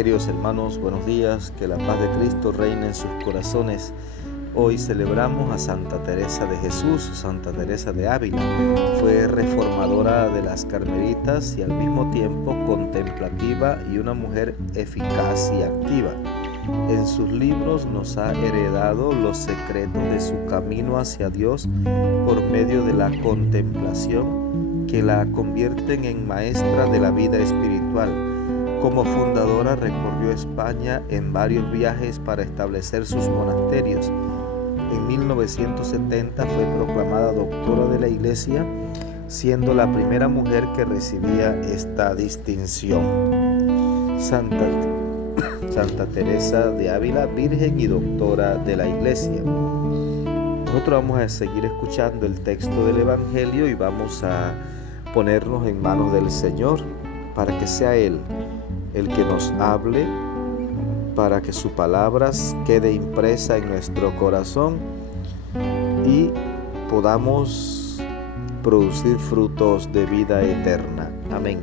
Queridos hermanos, buenos días, que la paz de Cristo reine en sus corazones. Hoy celebramos a Santa Teresa de Jesús, Santa Teresa de Ávila. Fue reformadora de las Carmelitas y al mismo tiempo contemplativa y una mujer eficaz y activa. En sus libros nos ha heredado los secretos de su camino hacia Dios por medio de la contemplación que la convierten en maestra de la vida espiritual. Como fundadora recorrió España en varios viajes para establecer sus monasterios. En 1970 fue proclamada doctora de la Iglesia, siendo la primera mujer que recibía esta distinción. Santa Teresa de Ávila, Virgen y Doctora de la Iglesia. Nosotros vamos a seguir escuchando el texto del Evangelio y vamos a ponernos en manos del Señor para que sea Él el que nos hable, para que su palabra quede impresa en nuestro corazón y podamos producir frutos de vida eterna. Amén.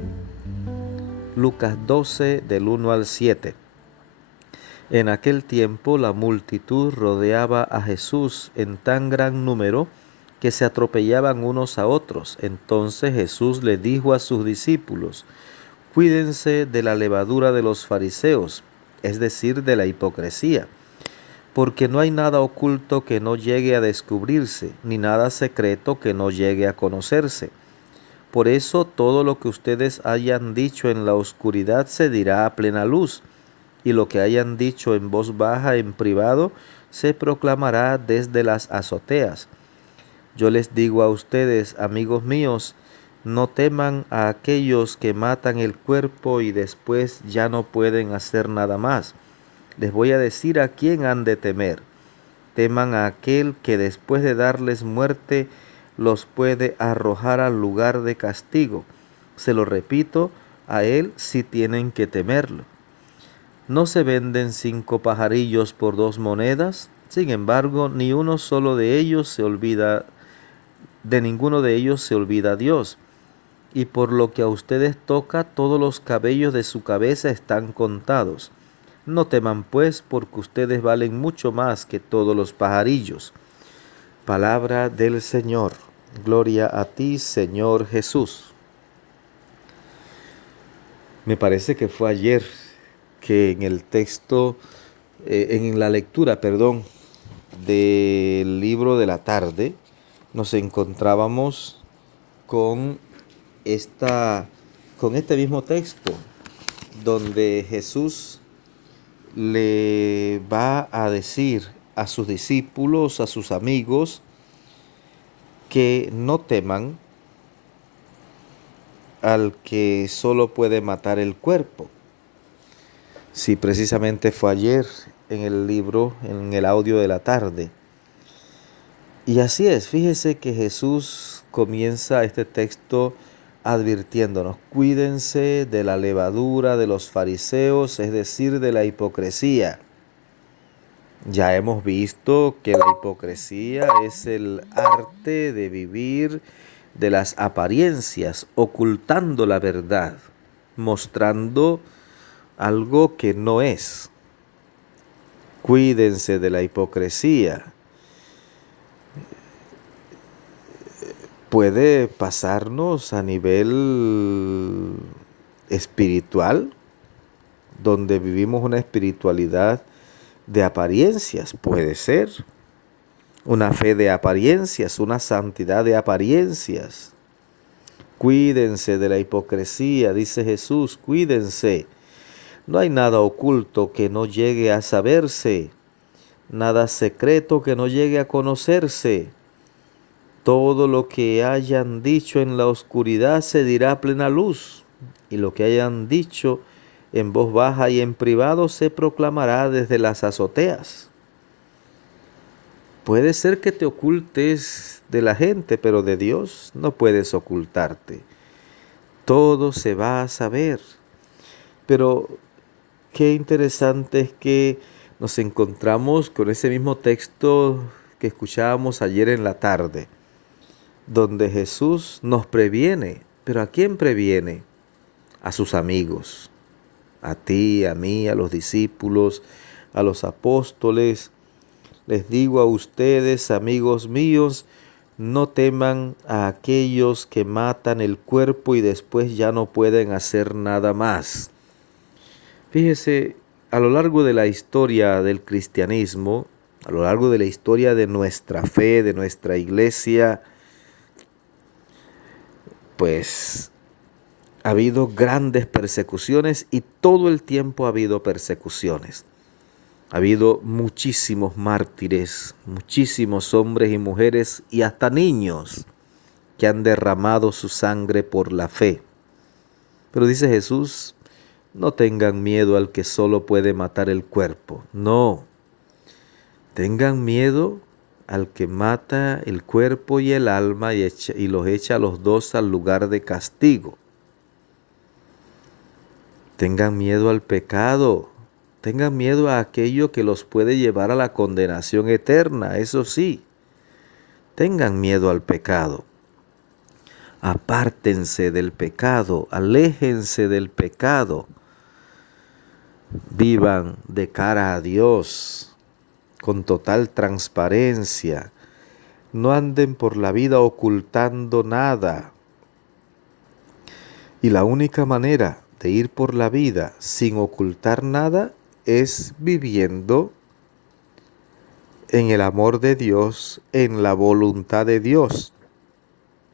Lucas 12, del 1 al 7. En aquel tiempo la multitud rodeaba a Jesús en tan gran número que se atropellaban unos a otros. Entonces Jesús le dijo a sus discípulos: Cuídense de la levadura de los fariseos, es decir, de la hipocresía, porque no hay nada oculto que no llegue a descubrirse, ni nada secreto que no llegue a conocerse. Por eso todo lo que ustedes hayan dicho en la oscuridad se dirá a plena luz, y lo que hayan dicho en voz baja en privado se proclamará desde las azoteas. Yo les digo a ustedes, amigos míos, no teman a aquellos que matan el cuerpo y después ya no pueden hacer nada más. Les voy a decir a quién han de temer. Teman a aquel que después de darles muerte los puede arrojar al lugar de castigo. Se lo repito, a él sí tienen que temerlo. ¿No se venden 5 pajarillos por 2 monedas? Sin embargo, ni uno solo de ellos se olvida, de ninguno de ellos se olvida Dios. Y por lo que a ustedes toca, todos los cabellos de su cabeza están contados. No teman pues, porque ustedes valen mucho más que todos los pajarillos. Palabra del Señor. Gloria a ti, Señor Jesús. Me parece que fue ayer que en el texto, en la lectura, del libro de la tarde, nos encontrábamos con este mismo texto, donde Jesús le va a decir a sus discípulos, a sus amigos, que no teman al que solo puede matar el cuerpo. Sí, precisamente fue ayer en el libro, en el audio de la tarde. Y así es, fíjese que Jesús comienza este texto advirtiéndonos: cuídense de la levadura de los fariseos, es decir, de la hipocresía. Ya hemos visto que la hipocresía es el arte de vivir de las apariencias, ocultando la verdad, mostrando algo que no es. Cuídense de la hipocresía. Puede pasarnos a nivel espiritual, donde vivimos una espiritualidad de apariencias, puede ser una fe de apariencias, una santidad de apariencias. Cuídense de la hipocresía, dice Jesús, cuídense. No hay nada oculto que no llegue a saberse, nada secreto que no llegue a conocerse. Todo lo que hayan dicho en la oscuridad se dirá a plena luz, y lo que hayan dicho en voz baja y en privado se proclamará desde las azoteas. Puede ser que te ocultes de la gente, pero de Dios no puedes ocultarte. Todo se va a saber. Pero qué interesante es que nos encontramos con ese mismo texto que escuchábamos ayer en la tarde, donde Jesús nos previene. ¿Pero a quién previene? A sus amigos. a ti, a mí, a los discípulos, a los apóstoles. Les digo a ustedes, amigos míos, no teman a aquellos que matan el cuerpo y después ya no pueden hacer nada más. Fíjese, a lo largo de la historia del cristianismo, a lo largo de la historia de nuestra fe, de nuestra iglesia, pues ha habido grandes persecuciones y todo el tiempo ha habido persecuciones. Ha habido muchísimos mártires, muchísimos hombres y mujeres y hasta niños que han derramado su sangre por la fe. Pero dice Jesús, no tengan miedo al que solo puede matar el cuerpo. No, tengan miedo al que mata el cuerpo y el alma y los echa a los dos al lugar de castigo. Tengan miedo al pecado. Tengan miedo a aquello que los puede llevar a la condenación eterna, eso sí. Tengan miedo al pecado. Apártense del pecado, aléjense del pecado. Vivan de cara a Dios, con total transparencia. No anden por la vida ocultando nada. Y la única manera de ir por la vida sin ocultar nada es viviendo en el amor de Dios, en la voluntad de Dios.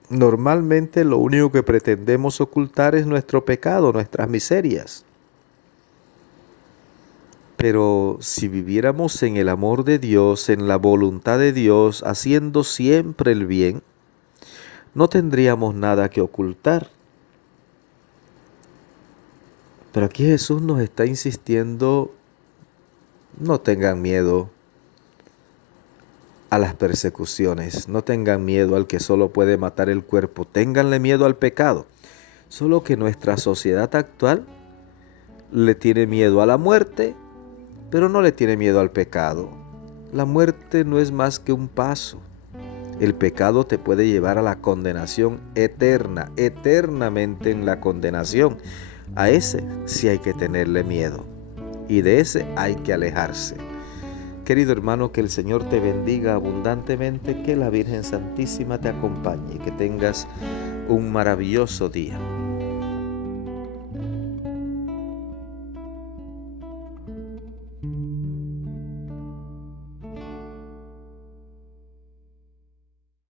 Normalmente lo único que pretendemos ocultar es nuestro pecado, nuestras miserias. Pero si viviéramos en el amor de Dios, en la voluntad de Dios, haciendo siempre el bien, no tendríamos nada que ocultar. Pero aquí Jesús nos está insistiendo, no tengan miedo a las persecuciones, no tengan miedo al que solo puede matar el cuerpo, ténganle miedo al pecado. Solo que nuestra sociedad actual le tiene miedo a la muerte, pero no le tiene miedo al pecado. La muerte no es más que un paso. El pecado te puede llevar a la condenación eterna, eternamente en la condenación. A ese sí hay que tenerle miedo y de ese hay que alejarse. Querido hermano, que el Señor te bendiga abundantemente, que la Virgen Santísima te acompañe y que tengas un maravilloso día.